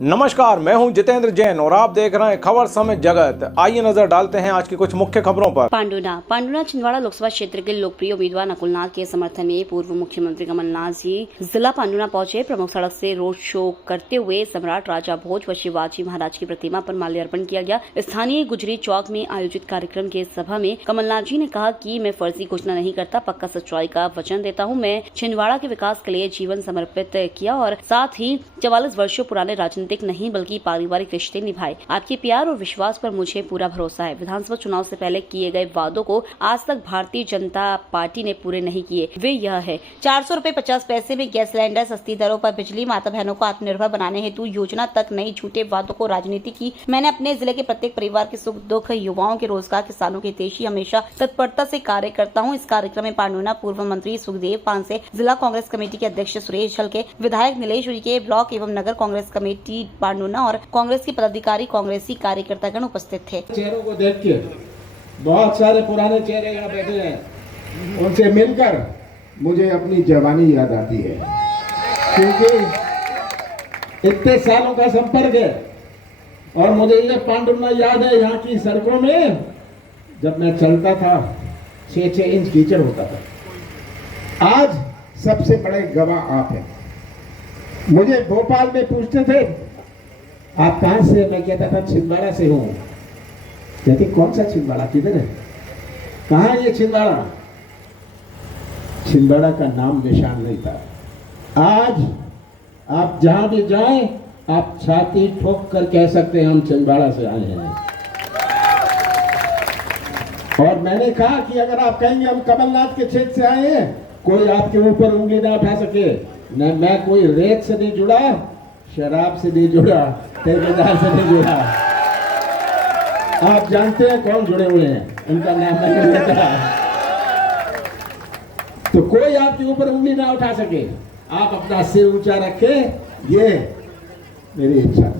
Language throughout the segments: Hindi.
नमस्कार, मैं हूं जितेंद्र जैन और आप देख रहे हैं खबर समय जगत। आइए नजर डालते हैं आज की कुछ मुख्य खबरों पर। पांडुना छिंदवाड़ा लोकसभा क्षेत्र के लोकप्रिय उम्मीदवार नकुलनाथ के समर्थन में पूर्व मुख्यमंत्री कमलनाथ जी जिला पांडुना पहुंचे। प्रमुख सड़क से रोड शो करते हुए सम्राट राजा भोज व शिवाजी महाराज की प्रतिमा पर माल्यार्पण किया गया। स्थानीय गुजरी चौक में आयोजित कार्यक्रम के सभा में कमलनाथ जी ने कहा कि मैं फर्जी घोषणा नहीं करता, पक्का सच्चाई का वचन देता हूँ। मैं छिंदवाड़ा के विकास के लिए जीवन समर्पित किया और साथ ही 44 वर्षों पुराने राजनीतिक नहीं बल्कि पारिवारिक रिश्ते निभाए। आपके प्यार और विश्वास पर मुझे पूरा भरोसा है। विधानसभा चुनाव से पहले किए गए वादों को आज तक भारतीय जनता पार्टी ने पूरे नहीं किए। वे यह है 400 रुपए 50 पैसे में गैस सिलेंडर, सस्ती दरों पर बिजली, माता बहनों को आत्मनिर्भर बनाने हेतु योजना तक नई झूठे वादों को राजनीति की। मैंने अपने जिले के प्रत्येक परिवार के सुख दुख, युवाओं के रोजगार, किसानों के हितैषी हमेशा तत्परता से कार्य करता हूँ। इस कार्यक्रम में पांडुना पूर्व मंत्री सुखदेव पांसे, जिला कांग्रेस कमेटी के अध्यक्ष सुरेश झलके, विधायक नीलेश उइके, ब्लॉक एवं नगर कांग्रेस कमेटी पांडुना और कांग्रेस के पदाधिकारी, कांग्रेसी कार्यकर्तागण उपस्थित थे। चेहरों को देख के बहुत सारे पुराने चेहरे यहाँ बैठे हैं, उनसे मिलकर मुझे अपनी जवानी याद आती है, क्योंकि इतने सालों का संपर्क है। और मुझे ये पांडुना याद है, यहाँ की सड़कों में जब मैं चलता था 6-6 इंच कीचड़ होता था। आज सबसे बड़े गवाह आप हैं। मुझे भोपाल में पूछते थे आप कहां से, मैं कहता था छिंदवाड़ा से हूं। कहते कौन सा छिंदवाड़ा, किधर है, कहां ये छिंदवाड़ा? छिंदवाड़ा का नाम निशान नहीं था। आज आप जहां भी जाएं, आप छाती ठोक कर कह सकते हैं हम छिंदवाड़ा से आए हैं। और मैंने कहा कि अगर आप कहेंगे हम कमलनाथ के क्षेत्र से आए हैं, कोई आपके ऊपर उंगली ना उठा सके। न मैं कोई रेत से नहीं जुड़ा, शराब से नहीं जुड़ा, ठेकेदार से नहीं जुड़ा। आप जानते हैं कौन जुड़े हुए हैं, उनका नाम मैंने लेता। तो कोई आपके ऊपर उंगली ना उठा सके, आप अपना सिर ऊंचा रखें, ये मेरी इच्छा है।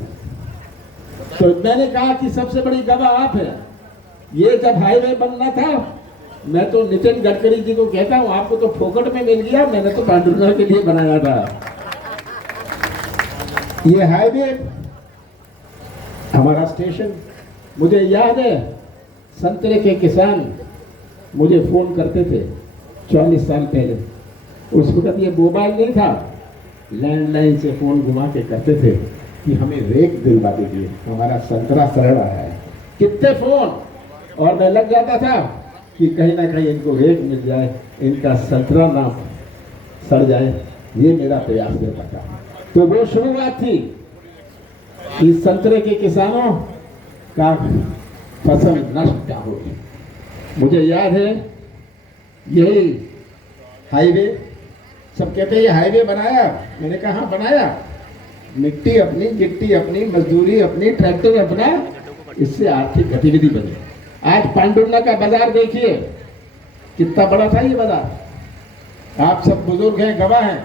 तो मैंने कहा कि सबसे बड़ी गवाह आप है। ये जब हाईवे बनना था, मैं तो नितिन गडकरी जी को कहता हूं आपको तो फोकट में मिल गया, मैंने तो पांडुना के लिए बनाया था। ये हाईवे हमारा स्टेशन, मुझे याद है संतरे के किसान मुझे फोन करते थे 40 साल पहले। उस वक्त ये मोबाइल नहीं था, लैंडलाइन से फोन घुमा के करते थे कि हमें रेक दिलवा दीजिए, हमारा संतरा सड़ रहा है। कितने फोन, और मैं लग जाता था कि कहीं ना कहीं इनको रेक मिल जाए, इनका संतरा ना सड़ जाए, ये मेरा प्रयास रहता था। तो वो शुरुआत थी कि संतरे के किसानों का फसल नष्ट क्या होगी। मुझे याद है यही हाईवे, सब कहते हैं ये हाईवे बनाया, मैंने कहा हाँ बनाया, मिट्टी अपनी, गिट्टी अपनी, मजदूरी अपनी, ट्रैक्टर अपना, इससे आर्थिक गतिविधि बनी। आज पांडुना का बाजार देखिए कितना बड़ा था ये बाजार, आप सब बुजुर्ग हैं, गवाह हैं,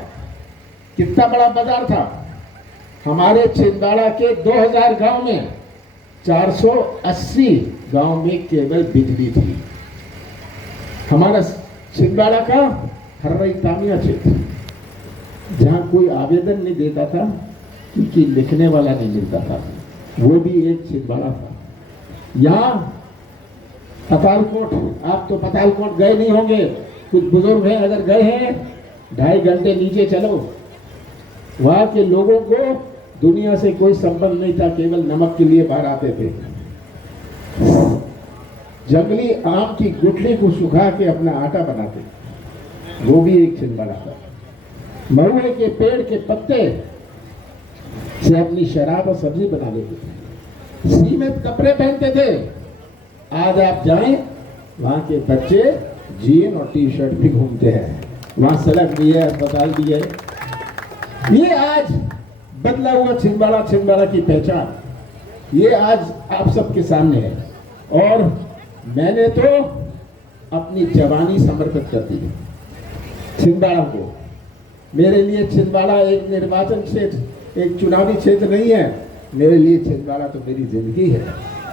कितना बड़ा बाजार था। हमारे छिंदवाड़ा के 2000 गांव में 480 गांव में केवल बिजली थी। हमारा छिंदवाड़ा का हर्रई तामिया क्षेत्र, जहां कोई आवेदन नहीं देता था क्योंकि लिखने वाला नहीं मिलता था, वो भी एक छिंदवाड़ा था। यहाँ पतालकोट, आप तो पतालकोट गए नहीं होंगे, कुछ बुजुर्ग हैं, अगर गए हैं 2.5 घंटे नीचे चलो, वहां के लोगों को दुनिया से कोई संबंध नहीं था, केवल नमक के लिए बाहर आते थे। जंगली आम की गुठली को सुखा के अपना आटा बनाते, वो भी एक छिंदवाड़ा था। महुए के पेड़ के पत्ते से अपनी शराब और सब्जी बना लेते थे, सीमित कपड़े पहनते थे। आज आप जाएं, वहां के बच्चे जीन और टी शर्ट भी घूमते हैं, वहां सड़क भी है, अस्पताल भी है। ये आज बदला हुआ छिंदवाड़ा, छिंदवाड़ा की पहचान, ये आज आप सबके सामने है। और मैंने तो अपनी जवानी समर्पित कर दी छिंदवाड़ा को। मेरे लिए छिंदवाड़ा एक निर्वाचन क्षेत्र, एक चुनावी क्षेत्र नहीं है, मेरे लिए छिंदवाड़ा तो मेरी जिंदगी है।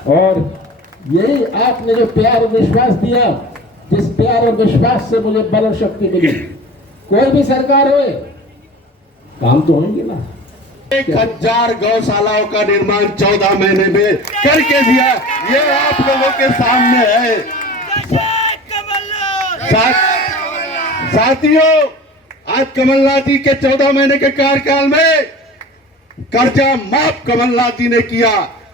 और यही आपने जो प्यार और विश्वास दिया, जिस प्यार और विश्वास से मुझे बल और शक्ति मिली, कोई भी सरकार होए काम तो होंगे ना। 1000 गौशालाओं का निर्माण 14 महीने में करके दिया। ये आप लोगों के सामने है। साथियों, आज कमलनाथ जी के 14 महीने के कार्यकाल में कर्जा माफ कमलनाथ जी ने किया,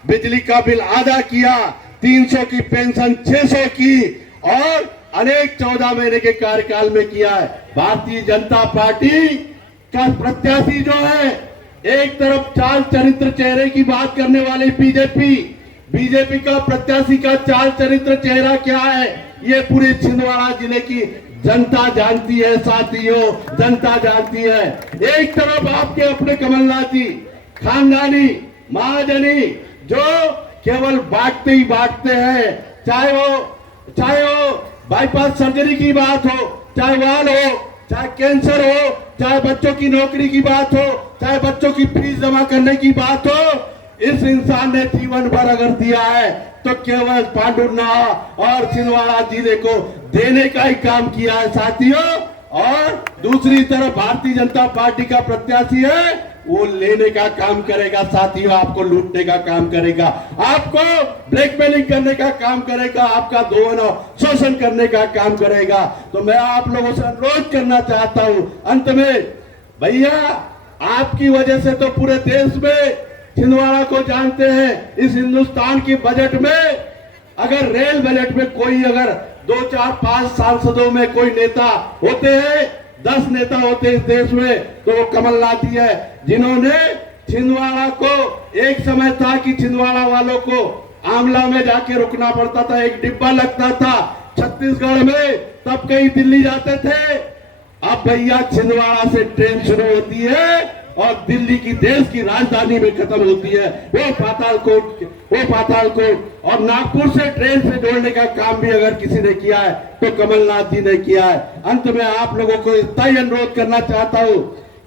बिजली का बिल आधा किया, 300 की पेंशन 600 की और अनेक 14 महीने के कार्यकाल में किया है। भारतीय जनता पार्टी का प्रत्याशी जो है, एक तरफ चाल चरित्र चेहरे की बात करने वाले बीजेपी का प्रत्याशी का चाल चरित्र चेहरा क्या है, ये पूरे छिंदवाड़ा जिले की जनता जानती है। साथियों, जनता जानती है। एक तरफ आपके अपने कमलनाथ जी खानदानी महाजनी जो केवल बांटते ही बांटते हैं, चाहे वो बाईपास सर्जरी की बात हो, चाहे वाल हो, चाहे कैंसर हो, चाहे बच्चों की नौकरी की बात हो, चाहे बच्चों की फीस जमा करने की बात हो। इस इंसान ने जीवन भर अगर दिया है तो केवल पांडुरनाह और छिंदवाड़ा जिले को देने का ही काम किया है साथियों। और दूसरी तरफ भारतीय जनता पार्टी का प्रत्याशी है, वो लेने का काम करेगा साथियों, आपको लूटने का काम करेगा, आपको ब्लैकमेलिंग करने का काम करेगा, आपका शोषण करने का काम करेगा। तो मैं आप लोगों से अनुरोध करना चाहता हूं अंत में, भैया आपकी वजह से तो पूरे देश में छिंदवाड़ा को जानते हैं। इस हिंदुस्तान की बजट में अगर रेल बजट में कोई अगर 2, 4, 5 सांसदों में कोई नेता होते हैं, 10 नेता होते हैं इस देश में, तो वो कमलनाथ जी है, जिन्होंने छिंदवाड़ा को, एक समय था कि छिंदवाड़ा वालों को आमला में जाके रुकना पड़ता था, एक डिब्बा लगता था छत्तीसगढ़ में, तब कहीं दिल्ली जाते थे। अब भैया छिंदवाड़ा से ट्रेन शुरू होती है और दिल्ली की देश की राजधानी में खत्म होती है, वो पातालकोट और नागपुर से ट्रेन से जोड़ने का काम भी अगर किसी ने किया है तो कमलनाथ जी ने किया है। अंत में आप लोगों को इतना ही अनुरोध करना चाहता हूं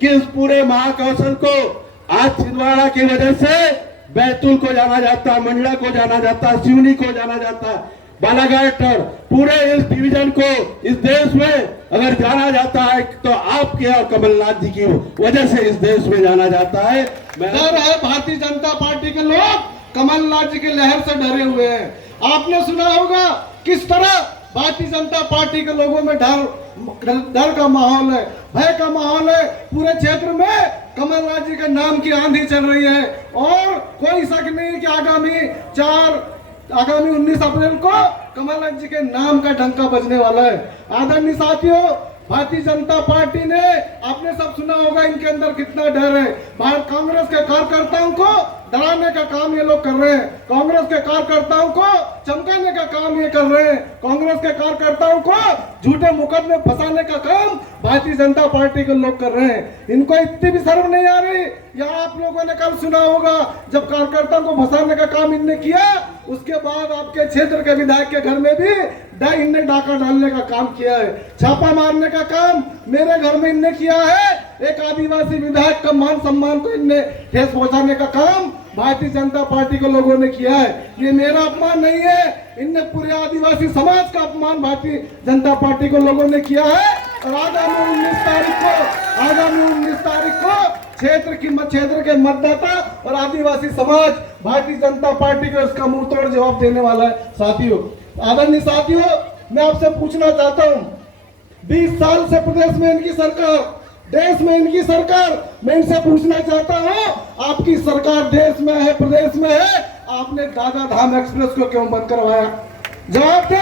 कि इस पूरे महाकौशल को आज छिंदवाड़ा की वजह से बैतूल को जाना जाता, मंडला को जाना जाता, सिवनी को जाना जाता, बालाघाट और पूरे इस डिवीजन को इस देश में अगर जाना जाता है तो आपके और कमलनाथ जी की वजह से इस देश में जाना जाता है। डर है, भारतीय जनता पार्टी के लोग कमलनाथ जी की लहर से डरे हुए हैं। आपने सुना होगा किस तरह भारतीय जनता पार्टी के लोगों में डर का माहौल है, भय का माहौल है। पूरे क्षेत्र में कमलनाथ जी के नाम की आंधी चल रही है और कोई शक नहीं कि आगामी 19 अप्रैल को कमलनाथ जी के नाम का डंका बजने वाला है। आदरणीय साथियों, भारतीय जनता पार्टी ने, आपने सब सुना होगा इनके अंदर कितना डर है। कांग्रेस के कार्यकर्ताओं को डराने का काम ये लोग कर रहे हैं, कांग्रेस के कार्यकर्ताओं को चमकाने का काम ये कर रहे हैं, कांग्रेस के कार्यकर्ताओं को झूठे मुकदमे फंसाने का काम भारतीय जनता पार्टी के लोग कर रहे हैं। इनको इतनी भी शर्म नहीं आ रही। या आप लोगों ने कल सुना होगा जब कार्यकर्ताओं को फंसाने का काम इनने किया, उसके बाद आपके क्षेत्र के विधायक के घर में भी इनने डाका डालने का काम किया है, छापा मारने का काम मेरे घर में इनने किया है। एक आदिवासी विधायक का मान सम्मान को इनने ठेस पहुंचाने का काम भारतीय जनता पार्टी के लोगों ने किया है। ये मेरा अपमान नहीं है, इनने पूरे आदिवासी समाज का अपमान भारतीय जनता पार्टी के लोगों ने किया है। और आगामी 19 तारीख को क्षेत्र के मतदाता और आदिवासी समाज भारतीय जनता पार्टी को इसका मुंह तोड़ जवाब देने वाला है। साथियों, आदरणीय साथियों, मैं आपसे पूछना चाहता हूं, 20 साल से प्रदेश में इनकी सरकार, देश में इनकी सरकार, मैं इनसे पूछना चाहता हूं, आपकी सरकार देश में है, प्रदेश में है, आपने दादा धाम एक्सप्रेस को क्यों बंद करवाया? जवाब दे,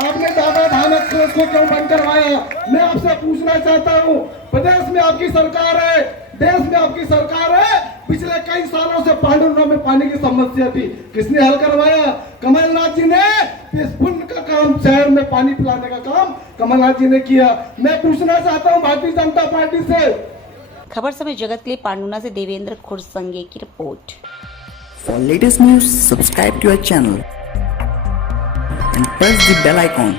आपने दादा धाम एक्सप्रेस को क्यों बंद करवाया? मैं आपसे पूछना चाहता हूं, प्रदेश में आपकी सरकार है, देश में आपकी सरकार है, पिछले कई सालों से पांडुरना में पानी की समस्या थी, किसने हल करवाया? कमलनाथ जी ने। इस पुण्य का काम, शहर में पानी पिलाने का काम कमलनाथ जी ने किया। मैं पूछना चाहता हूं भारतीय जनता पार्टी से। खबर समय जगत के लिए पांडुना से देवेंद्र खुरसंगे की report. For latest news, subscribe to our channel and press the bell icon.